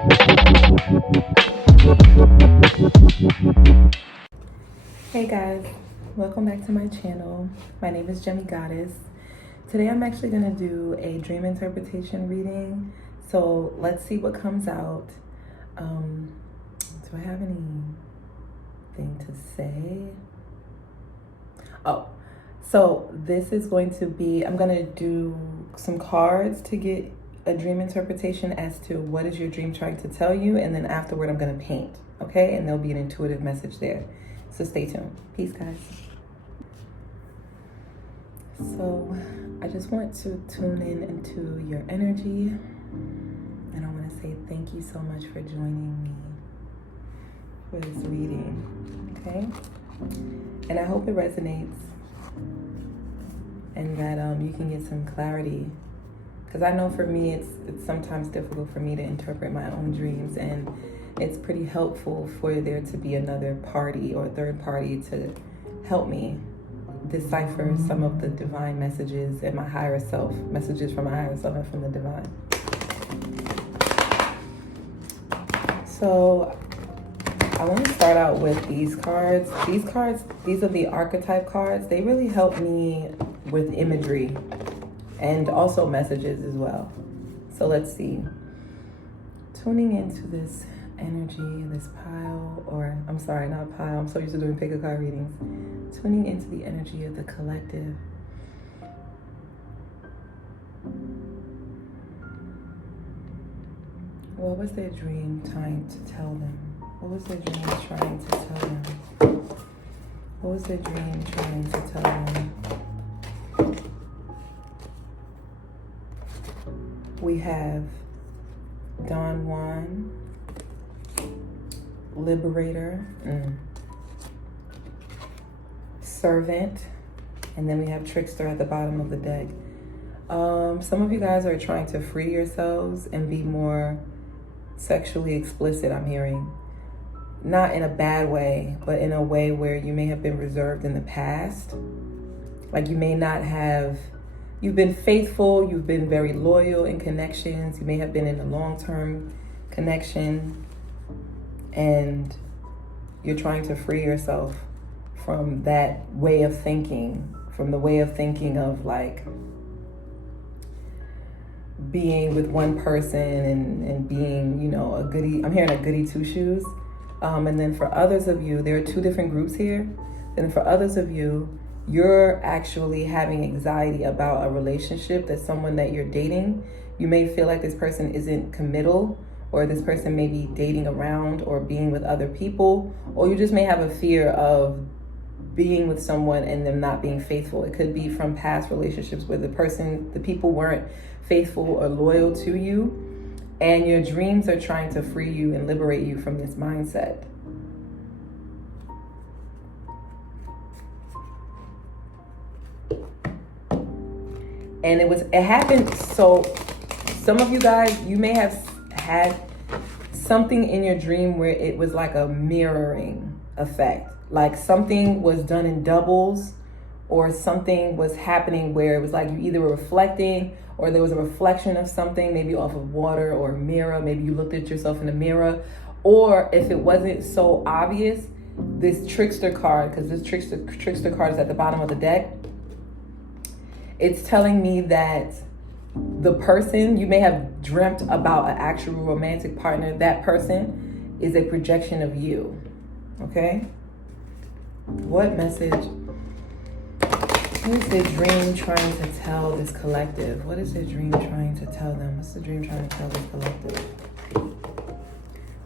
Hey guys, welcome back to my channel. My name is Gemigoddess. Today I'm actually going to do a dream interpretation reading. So let's see what comes out. Do I have anything to say? Oh, so this is going to be, I'm going to do some cards to get a dream interpretation as to what is your dream trying to tell you, and then afterward I'm going to paint, okay? And there'll be an intuitive message there. So stay tuned. Peace, guys. So I just want to tune in into your energy, and I want to say thank you so much for joining me for this reading, okay? And I hope it resonates and that you can get some clarity, because I know for me it's sometimes difficult for me to interpret my own dreams, and it's pretty helpful for there to be another party or third party to help me decipher some of the divine messages and my higher self, messages from my higher self and from the divine. So I want to start out with these cards. These are the archetype cards. They really help me with imagery and also messages as well. So let's see. Tuning into this energy, this pile, or I'm sorry, not pile. I'm so used to doing pick a card readings. Tuning into the energy of the collective. What was their dream trying to tell them? What was their dream trying to tell them? What was their dream trying to tell them? We have Don Juan, Liberator, Servant, and then we have Trickster at the bottom of the deck. Some of you guys are trying to free yourselves and be more sexually explicit, I'm hearing. Not in a bad way, but in a way where you may have been reserved in the past. Like you may not have, you've been faithful, you've been very loyal in connections, you may have been in a long-term connection, and you're trying to free yourself from that way of thinking, from the way of thinking of like being with one person and being, you know, a goody, I'm hearing a goody two-shoes. And then for others of you, there are two different groups here. And for others of you, you're actually having anxiety about a relationship, that someone that you're dating, you may feel like this person isn't committal, or this person may be dating around or being with other people, or you just may have a fear of being with someone and them not being faithful. It could be from past relationships where the people weren't faithful or loyal to you, and your dreams are trying to free you and liberate you from this mindset. And it happened, so some of you guys, you may have had something in your dream where it was like a mirroring effect. Like something was done in doubles, or something was happening where it was like you either were reflecting, or there was a reflection of something, maybe off of water or a mirror. Maybe you looked at yourself in the mirror. Or if it wasn't so obvious, this trickster card, because this trickster card is at the bottom of the deck, it's telling me that the person, you may have dreamt about an actual romantic partner. That person is a projection of you, okay? What message? What is the dream trying to tell this collective? What is the dream trying to tell them? What's the dream trying to tell this collective?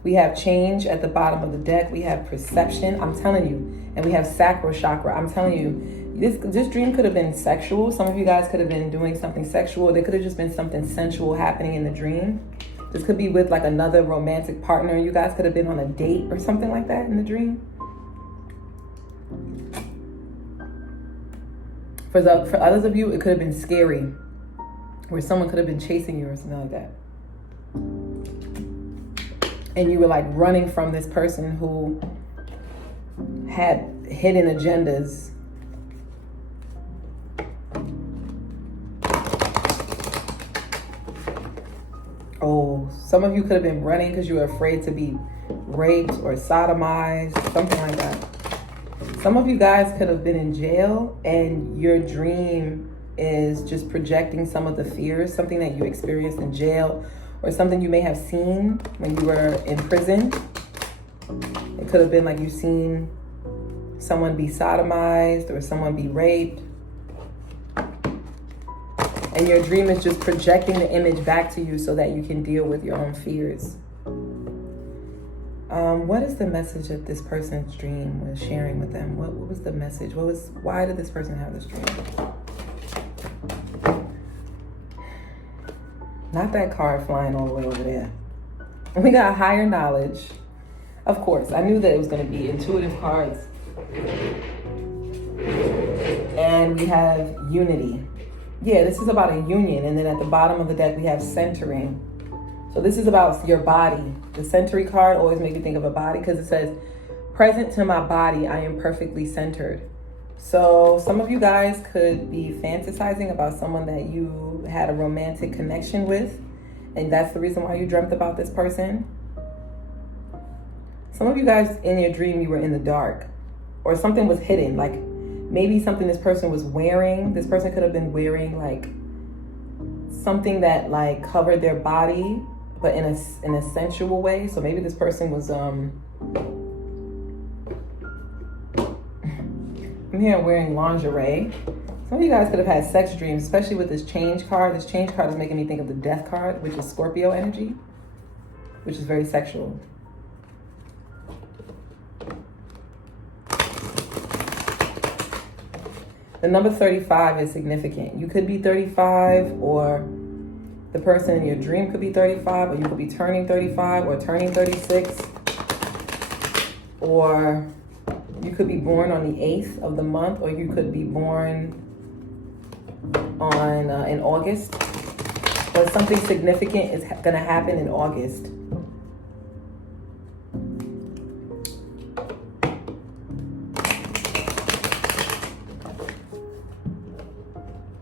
We have change at the bottom of the deck. We have perception, I'm telling you. And we have sacral chakra. I'm telling you, this dream could have been sexual. Some of you guys could have been doing something sexual. There could have just been something sensual happening in the dream. This could be with like another romantic partner. You guys could have been on a date or something like that in the dream. For others of you, it could have been scary, where someone could have been chasing you or something like that. And you were like running from this person who had hidden agendas. Oh, Some of you could have been running because you were afraid to be raped or sodomized, something like that. Some of you guys could have been in jail and your dream is just projecting some of the fears, something that you experienced in jail or something you may have seen when you were in prison. It could have been like you've seen someone be sodomized or someone be raped. And your dream is just projecting the image back to you so that you can deal with your own fears. What is the message that this person's dream was sharing with them? What was the message? Why did this person have this dream? Not that card flying all the way over there. We got higher knowledge. Of course, I knew that it was going to be intuitive cards. And we have unity. Yeah, this is about a union. And then at the bottom of the deck, we have centering. So this is about your body. The century card always makes me think of a body because it says, present to my body, I am perfectly centered. So some of you guys could be fantasizing about someone that you had a romantic connection with. And that's the reason why you dreamt about this person. Some of you guys in your dream, you were in the dark or something was hidden. Like maybe something this person was wearing. This person could have been wearing like something that like covered their body, but in a sensual way. So maybe this person was, I'm hearing wearing lingerie. Some of you guys could have had sex dreams, especially with this change card. This change card is making me think of the death card, which is Scorpio energy, which is very sexual. The number 35 is significant. You could be 35 or the person in your dream could be 35, or you could be turning 35 or turning 36, or you could be born on the 8th of the month, or you could be born on in August. But something significant is going to happen in August.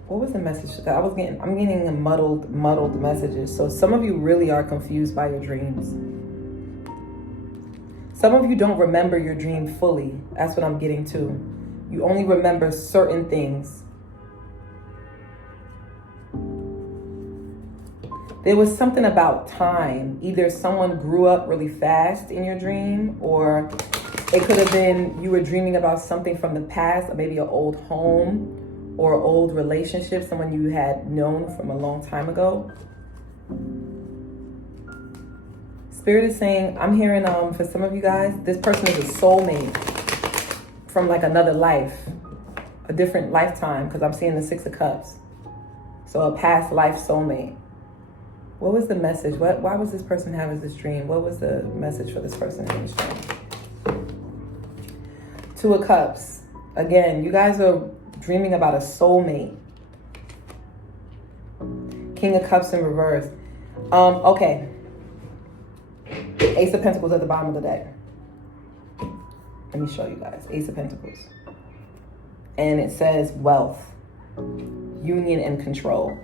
What was the message? I'm getting muddled messages. So some of you really are confused by your dreams. Some of you don't remember your dream fully. That's what I'm getting to. You only remember certain things. There was something about time. Either someone grew up really fast in your dream, or it could have been you were dreaming about something from the past, maybe an old home or old relationship, someone you had known from a long time ago. Spirit is saying, I'm hearing for some of you guys, this person is a soulmate from like another life, a different lifetime, because I'm seeing the 6 of Cups. So a past life soulmate. What was the message? Why was this person having this dream? What was the message for this person in this dream? 2 of Cups. Again, you guys are dreaming about a soulmate. King of Cups in reverse. Okay. Ace of Pentacles at the bottom of the deck. Let me show you guys. Ace of Pentacles. And it says wealth, union, and control.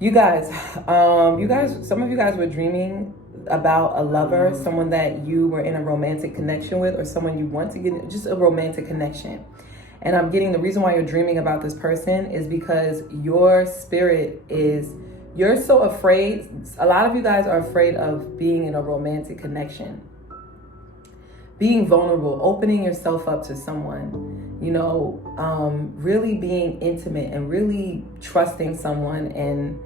You guys, some of you guys were dreaming about a lover, someone that you were in a romantic connection with, or someone you want to get, just a romantic connection. And I'm getting the reason why you're dreaming about this person is because your spirit is, you're so afraid. A lot of you guys are afraid of being in a romantic connection. Being vulnerable, opening yourself up to someone, really being intimate and really trusting someone, and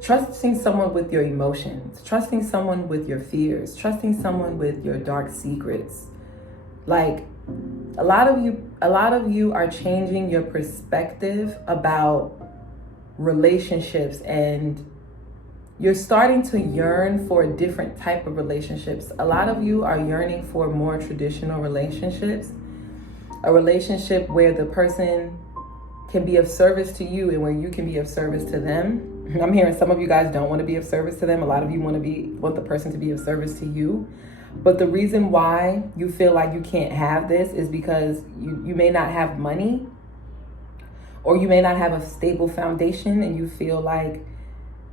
trusting someone with your emotions, trusting someone with your fears, trusting someone with your dark secrets. Like, a lot of you are changing your perspective about relationships, and you're starting to yearn for a different type of relationships. A lot of you are yearning for more traditional relationships, a relationship where the person can be of service to you and where you can be of service to them. I'm hearing some of you guys don't want to be of service to them. A lot of you want the person to be of service to you. But the reason why you feel like you can't have this is because you may not have money, or you may not have a stable foundation, and you feel like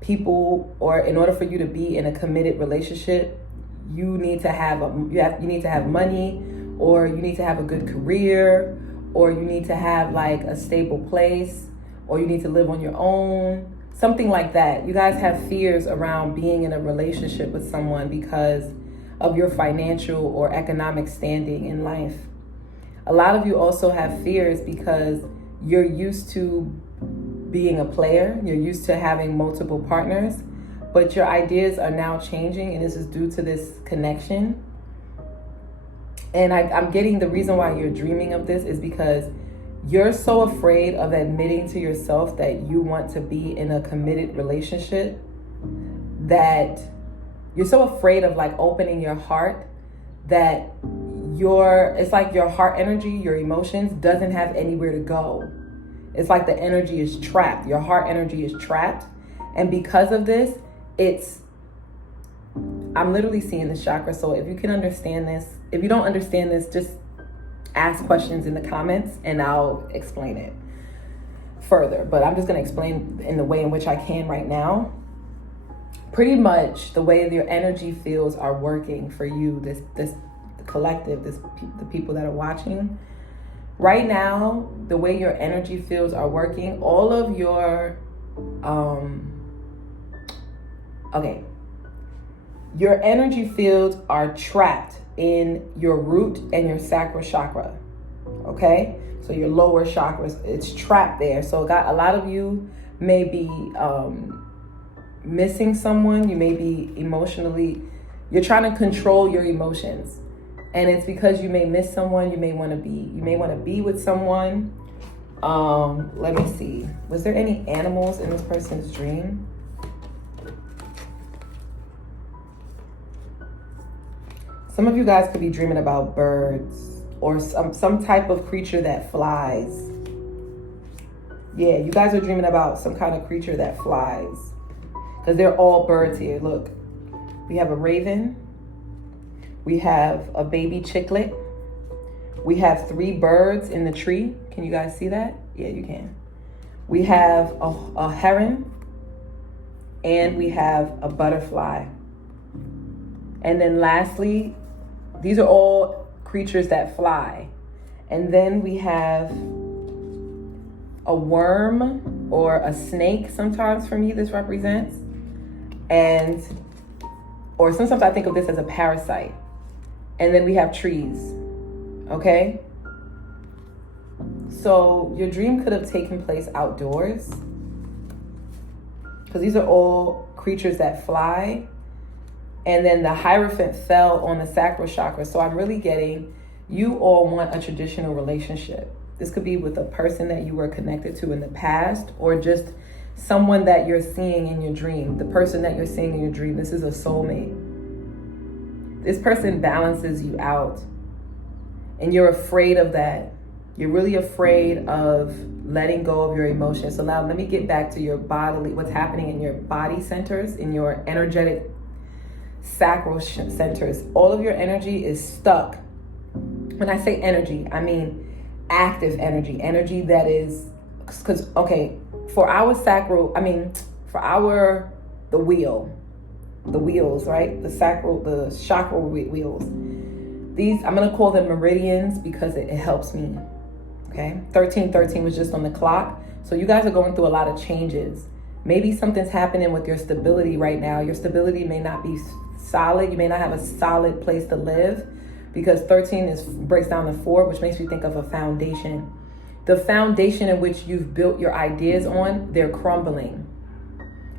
people, or in order for you to be in a committed relationship, you need to have you need to have money, or you need to have a good career, or you need to have like a stable place, or you need to live on your own, something like that. You guys have fears around being in a relationship with someone because of your financial or economic standing in life. A lot of you also have fears because you're used to being a player, you're used to having multiple partners, but your ideas are now changing, and this is due to this connection. And I'm getting the reason why you're dreaming of this is because you're so afraid of admitting to yourself that you want to be in a committed relationship, that you're so afraid of like opening your heart, that it's like your heart energy, your emotions doesn't have anywhere to go. It's like the energy is trapped. Your heart energy is trapped. And because of this, I'm literally seeing the chakra. So if you can understand this, if you don't understand this, just ask questions in the comments and I'll explain it further. But I'm just going to explain in the way in which I can right now. Pretty much the way your energy fields are working for you, this collective, the people that are watching. Right now, the way your energy fields are working, all of your your energy fields are trapped in your root and your sacral chakra. Okay? So your lower chakras, it's trapped there. So a lot of you may be missing someone. You may be emotionally, you're trying to control your emotions. And it's because you may miss someone. You may want to be with someone. Let me see. Was there any animals in this person's dream? Some of you guys could be dreaming about birds or some type of creature that flies. Yeah, you guys are dreaming about some kind of creature that flies. Because they're all birds here. Look, we have a raven. We have a baby chicklet. We have 3 birds in the tree. Can you guys see that? Yeah, you can. We have a heron. And we have a butterfly. And then lastly, these are all creatures that fly. And then we have a worm or a snake sometimes for me this represents. Or sometimes I think of this as a parasite. And then we have trees, okay? So your dream could have taken place outdoors, because these are all creatures that fly. And then the Hierophant fell on the sacral chakra. So I'm really getting, you all want a traditional relationship. This could be with a person that you were connected to in the past, or just someone that you're seeing in your dream. The person that you're seeing in your dream, this is a soulmate. This person balances you out, and you're afraid of that. You're really afraid of letting go of your emotions. So now let me get back to your bodily, what's happening in your body centers, in your energetic sacral centers. All of your energy is stuck. When I say energy, I mean active energy that is, because, okay, for our sacral, the wheels, right? The chakra wheels. These, I'm going to call them meridians because it helps me. Okay. 1313 was just on the clock. So you guys are going through a lot of changes. Maybe something's happening with your stability right now. Your stability may not be solid. You may not have a solid place to live, because 13 breaks down to 4, which makes me think of a foundation. The foundation in which you've built your ideas on, they're crumbling.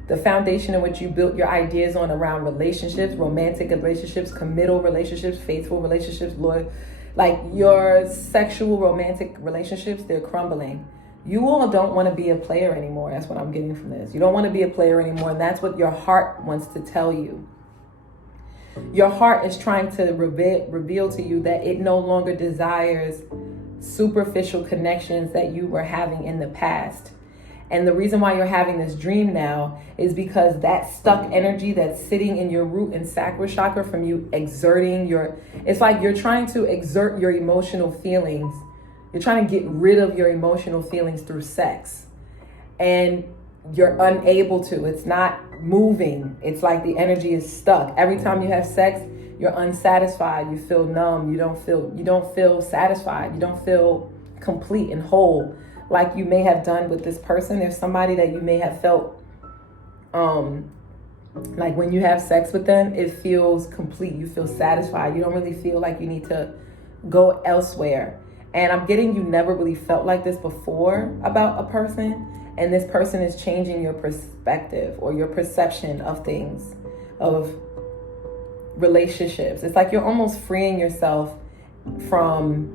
The foundation in which you built your ideas on around relationships, romantic relationships, committal relationships, faithful relationships, loyal, like your sexual romantic relationships, they're crumbling. You all don't want to be a player anymore. That's what I'm getting from this. You don't want to be a player anymore, and that's what your heart wants to tell you. Your heart is trying to reveal to you that it no longer desires superficial connections that you were having in the past. And the reason why you're having this dream now is because that stuck energy that's sitting in your root and sacral chakra from you exerting it's like you're trying to exert your emotional feelings. You're trying to get rid of your emotional feelings through sex. And you're unable to. It's not moving. It's like the energy is stuck. Every time you have sex, you're unsatisfied. You feel numb. You don't feel satisfied. You don't feel complete and whole like you may have done with this person. There's somebody that you may have felt like when you have sex with them, it feels complete. You feel satisfied. You don't really feel like you need to go elsewhere. And I'm getting you never really felt like this before about a person. And this person is changing your perspective or your perception of things, of relationships. It's like you're almost freeing yourself from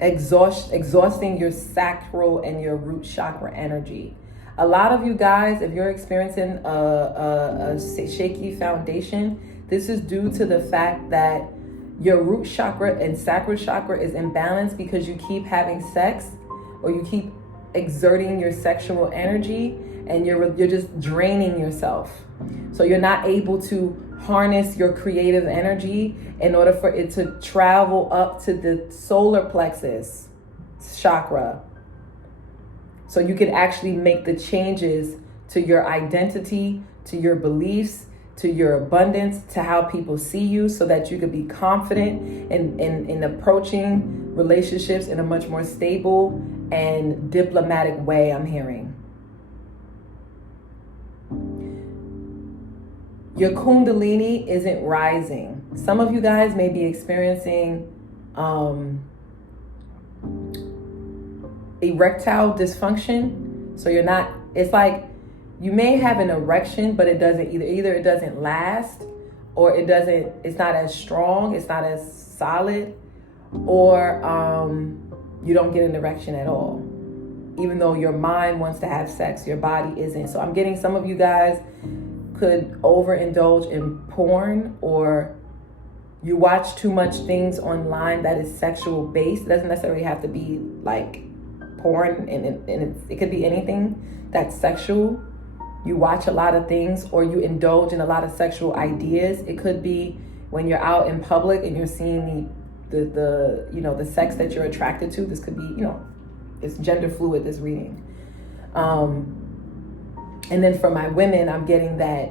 exhausting your sacral and your root chakra energy. A lot of you guys, if you're experiencing a shaky foundation, this is due to the fact that your root chakra and sacral chakra is imbalanced because you keep having sex or you keep exerting your sexual energy and you're just draining yourself. So you're not able to harness your creative energy in order for it to travel up to the solar plexus chakra. So you can actually make the changes to your identity, to your beliefs, to your abundance, to how people see you, so that you could be confident in approaching relationships in a much more stable and diplomatic way, I'm hearing. Your kundalini isn't rising. Some of you guys may be experiencing erectile dysfunction. So you're not, it's like you may have an erection, but it doesn't either it doesn't last, or it's not as strong, it's not as solid, or you don't get an erection at all. Even though your mind wants to have sex, your body isn't. So I'm getting some of you guys could overindulge in porn, or you watch too much things online that is sexual based. It doesn't necessarily have to be like porn, and it could be anything that's sexual. You watch a lot of things, or you indulge in a lot of sexual ideas. It could be when you're out in public and you're seeing the sex that you're attracted to. This could be, it's gender fluid, this reading. And then for my women, I'm getting that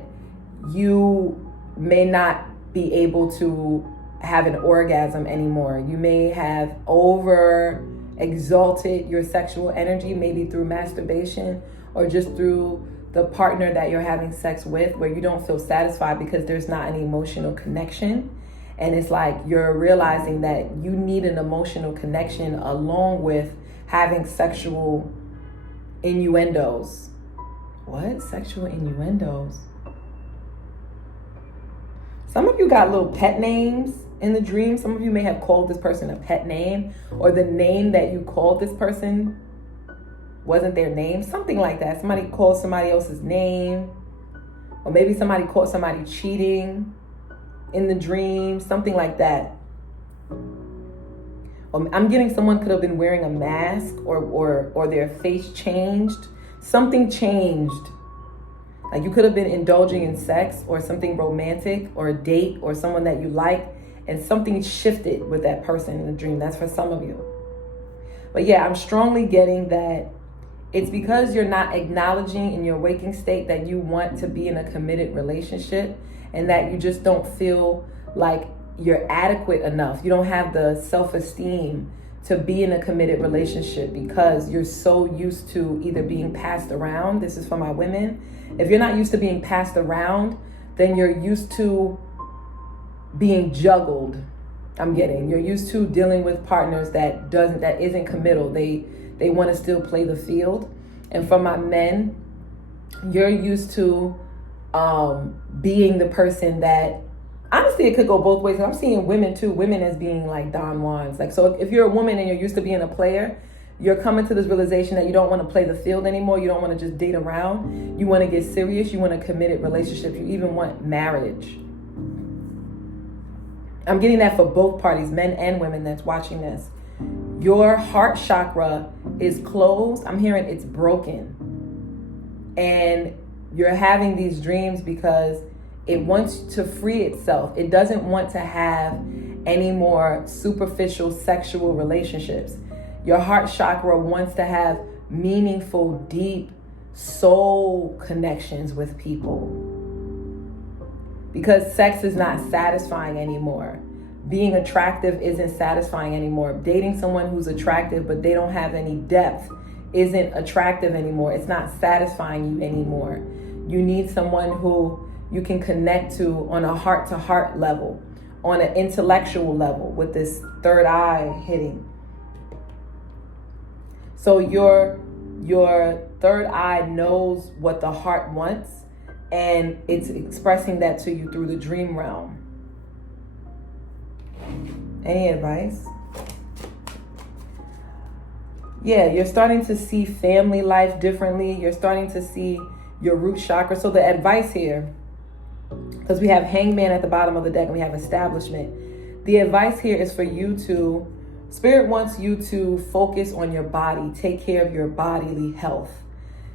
you may not be able to have an orgasm anymore. You may have over exalted your sexual energy, maybe through masturbation or just through the partner that you're having sex with, where you don't feel satisfied because there's not an emotional connection. And it's like you're realizing that you need an emotional connection along with having sexual innuendos. What? Sexual innuendos? Some of you got little pet names in the dream. Some of you may have called this person a pet name, or the name that you called this person wasn't their name. Something like that. Somebody called somebody else's name, or maybe somebody caught somebody cheating in the dream. Something like that. I'm getting someone could have been wearing a mask, or their face changed. Something changed. Like you could have been indulging in sex or something romantic or a date or someone that you like, and something shifted with that person in the dream. That's for some of you. But yeah, I'm strongly getting that it's because you're not acknowledging in your waking state that you want to be in a committed relationship, and that you just don't feel like you're adequate enough. You don't have the self-esteem to be in a committed relationship because you're so used to either being passed around. This is for my women. If you're not used to being passed around, then you're used to being juggled. You're used to dealing with partners that isn't committal. They want to still play the field. And for my men, you're used to being the person that, honestly, it could go both ways. I'm seeing women too, women as being like Don Juans. Like, so if you're a woman and you're used to being a player, you're coming to this realization that you don't want to play the field anymore. You don't want to just date around. You want to get serious. You want a committed relationship. You even want marriage. I'm getting that for both parties, men and women that's watching this. Your heart chakra is closed. I'm hearing it's broken. And you're having these dreams because it wants to free itself. It doesn't want to have any more superficial sexual relationships. Your heart chakra wants to have meaningful, deep soul connections with people. Because sex is not satisfying anymore. Being attractive isn't satisfying anymore. Dating someone who's attractive but they don't have any depth isn't attractive anymore. It's not satisfying you anymore. You need someone who you can connect to on a heart-to-heart level, on an intellectual level, with this third eye hitting. So your third eye knows what the heart wants, and it's expressing that to you through the dream realm. Any advice? Yeah, you're starting to see family life differently. You're starting to see your root chakra. So the advice here, because we have hangman at the bottom of the deck and we have establishment. The advice here is for you to, Spirit wants you to focus on your body. Take care of your bodily health.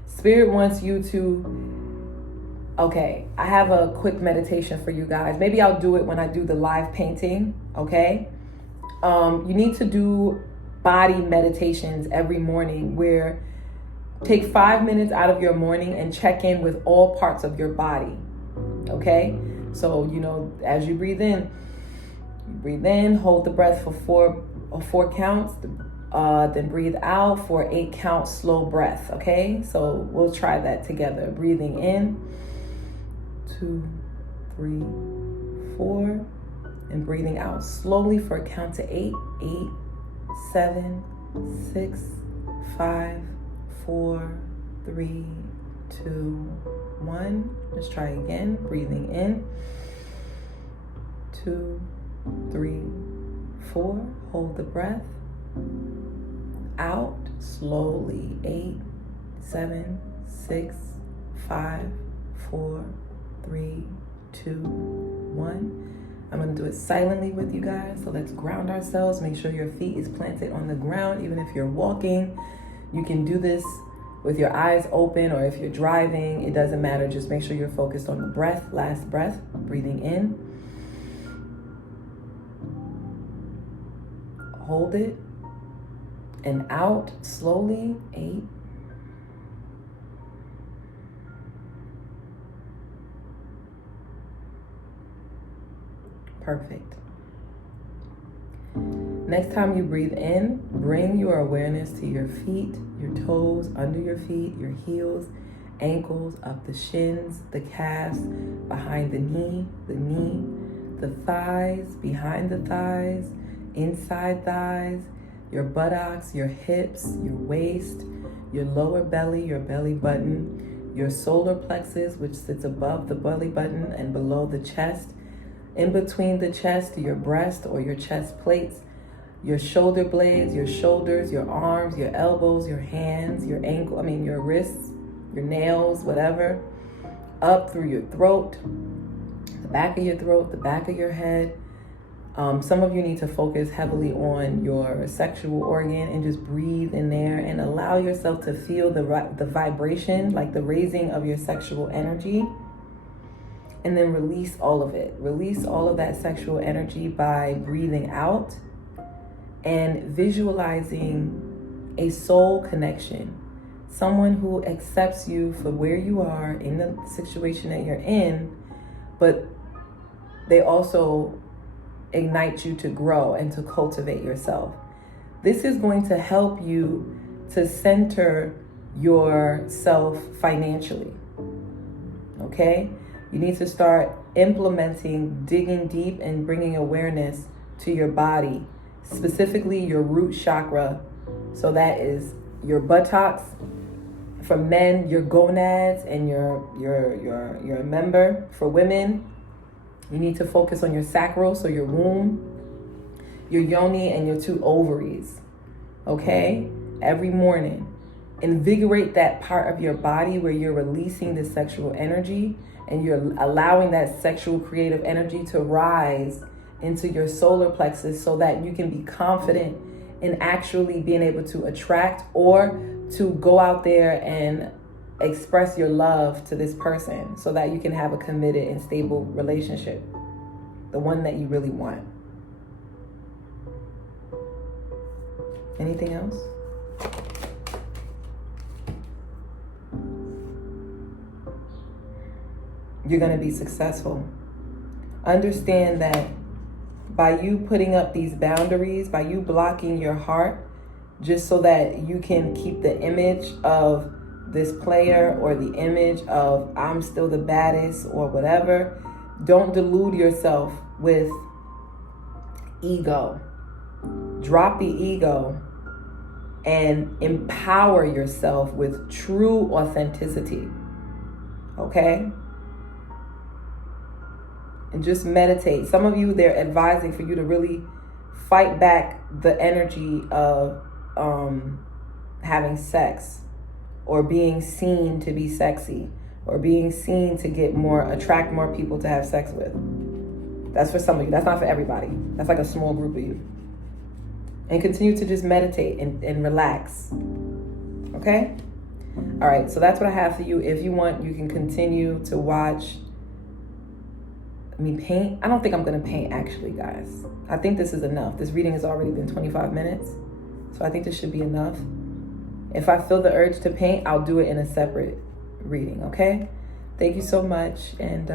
Spirit wants you to, okay, I have a quick meditation for you guys. Maybe I'll do it when I do the live painting, okay? You need to do body meditations every morning where take 5 minutes out of your morning and check in with all parts of your body, okay? So, as you breathe in, hold the breath for four counts, then breathe out for 8 counts, slow breath, okay? So we'll try that together. Breathing in, 2, 3, 4, and breathing out slowly for a count to 8, 8, 7, 6, 5, 4, 3, 2, 1. Let's try again. Breathing in, 2, 3, 4. Hold the breath. Out slowly. 8, 7, 6, 5, 4, 3, 2, 1. I'm going to do it silently with you guys. So let's ground ourselves. Make sure your feet is planted on the ground. Even if you're walking, you can do this with your eyes open, or if you're driving, it doesn't matter. Just make sure you're focused on the breath. Last breath, breathing in. Hold it. And out slowly. 8. Perfect. Next time you breathe in, bring your awareness to your feet, your toes, under your feet, your heels, ankles, up the shins, the calves, behind the knee, the thighs, behind the thighs, inside thighs, your buttocks, your hips, your waist, your lower belly, your belly button, your solar plexus, which sits above the belly button and below the chest, in between the chest, your breast or your chest plates, your shoulder blades, your shoulders, your arms, your elbows, your hands, your your wrists, your nails, whatever, up through your throat, the back of your throat, the back of your head. Some of you need to focus heavily on your sexual organ and just breathe in there and allow yourself to feel the vibration, like the raising of your sexual energy. And then release all of it. Release all of that sexual energy by breathing out and visualizing a soul connection. Someone who accepts you for where you are in the situation that you're in, but they also ignite you to grow and to cultivate yourself. This is going to help you to center yourself financially. Okay? You need to start implementing, digging deep and bringing awareness to your body, specifically your root chakra. So that is your buttocks. For men, your gonads and your member. For women, you need to focus on your sacral, so your womb, your yoni, and your 2 ovaries. Okay? Every morning. Invigorate that part of your body where you're releasing the sexual energy and you're allowing that sexual creative energy to rise into your solar plexus so that you can be confident in actually being able to attract or to go out there and express your love to this person so that you can have a committed and stable relationship, the one that you really want. Anything else? you're going to be successful. Understand that by you putting up these boundaries, by you blocking your heart, just so that you can keep the image of this player or the image of I'm still the baddest or whatever, don't delude yourself with ego. Drop the ego and empower yourself with true authenticity. Okay? And just meditate. Some of you, they're advising for you to really fight back the energy of having sex or being seen to be sexy or being seen to attract more people to have sex with. That's for some of you. That's not for everybody. That's like a small group of you. And continue to just meditate and relax. Okay? All right, so that's what I have for you. If you want, you can continue to watch me paint. I don't think I'm going to paint, actually, guys. I think this is enough. This reading has already been 25 minutes. So I think this should be enough. If I feel the urge to paint, I'll do it in a separate reading, okay? Thank you so much, and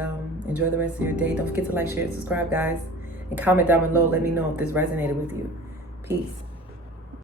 enjoy the rest of your day. Don't forget to like, share, and subscribe, guys. And comment down below. Let me know if this resonated with you. Peace.